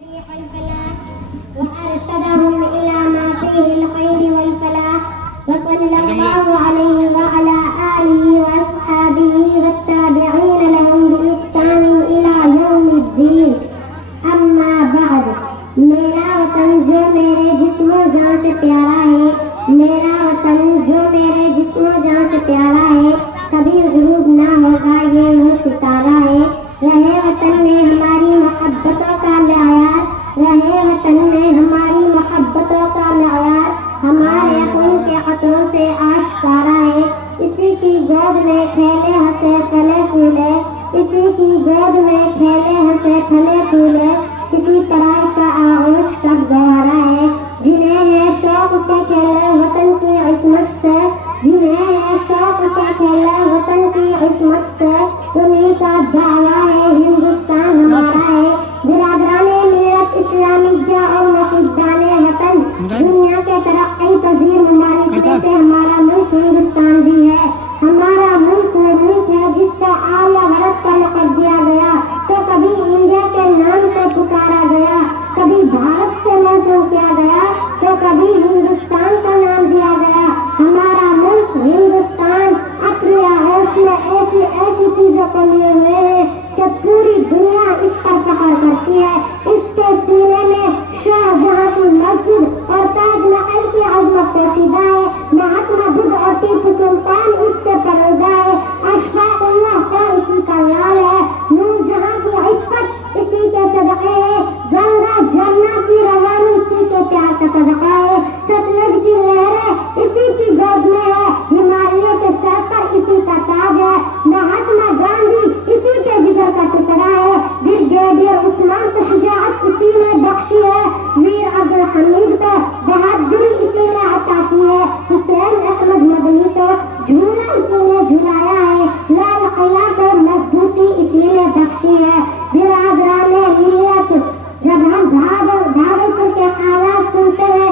الفلاح وأرشدهم إلى ما فيه الخير والفلاح وصلى الله عليه وعلى آله وأصحابه والتابعين لهم بإحسان إلى يوم الدين أما بعد میرا وطن جو میرے جسم و جان سے پیارا ہے، میرا وطن جو میرے جسم و جان سے پیارا ہے، کبھی غروب نہ ہوگا یہ وہ ستارہ ہے۔ رہے وطن میں ہماری محبتوں کا معیار، رہے وطن میں ہماری محبتوں کا معیار ہمارے خون کے قطروں سے آشکارا ہے۔ اسی کی گود میں کھیلے ہنسے پھلے پھولے، اسی کی گود میں کھیلے ہنسے پھلے پھولے، کسی پڑھائی کا آغوش کب گوارا ہے۔ جنہیں ہے شوق کے کھیلے وطن کی عصمت سے، جنہیں ہے شوق کے کھیلے وطن کی عصمت سے، انہیں کا دعویٰ ہے ہندوستان ہمارا ہے۔ برادران ملت اسلامیہ اور محبان وطن، دنیا کے ترقی پذیر ممالک میں سے ہمارا ملک ہندوستان بھی ہے۔ ہمارا ملک وہ ملک ہے جس کو اعلیٰ حضرت کا لقب دیا گیا، تو کبھی انڈیا کے نام سے پکارا گیا، کبھی بھارت سے موسوم کیا گیا، تو کبھی ہندوستان کا نام دیا گیا۔ ہمارا ملک ہندوستان اپنے ہوش میں ایسی چیزوں کو لیے ہوئے ہے کہ پوری دنیا اس پر فخر کرتی ہے۔ اس کے سینے میں شاہجہاں کی مسجد اور تاج محل کی عظمت پوشیدہ ہے، مہاتما بدھ اور ٹیپو سلطان اس سے پروردہ ہے، اشفاق اللہ خان اسی کا لال ہے، نور جہاں کی عفت اسی کے صدقے ہے، گنگا جمنا کی روانی اسی کے پیار کا صدقہ ہے، ستلج کی لہریں اسی کی گود میں ہے، ہمالیہ کے سر پر اسی کا تاج ہے، مہاتما گاندھی اسی کے جگر کا ٹکڑا ہے، بریگیڈیئر عثمان کو شجاعت اسی نے بخشی ہے، ویر عبدالحمید کو بہادری اسی نے عطا کی ہے، حسین احمد مدنی کو جھولا اسی نے جھلایا ہے، لال قلعہ کو مضبوطی اسی نے بخشی ہے۔ برادران ملت، جب ہم بھاگلپور کے حالات سنتے ہیں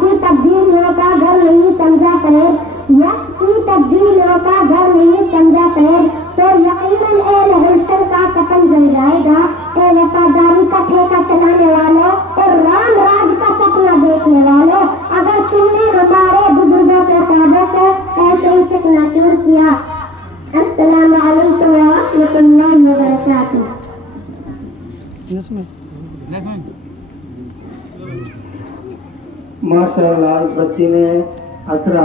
کی تبدیلیوں کا گھر نہیں سمجھا فریب، وقت کی تبدیلیوں کا گھر نہیں سمجھا فریب، تو یقیناً اے لہوشل کا کفن جل جائے گا۔ اے وفاداری کا ٹھیکہ چلانے والوں اور رام راج کا سپنا دیکھنے والوں، اگر تم نے ہمارے بزرگوں کے خوابوں کو ایسے ہی چکناچور کیا۔ السلام علیکم ورحمۃ اللہ وبرکاتہ۔ ماشاء اللہ، اس بچی نے اثر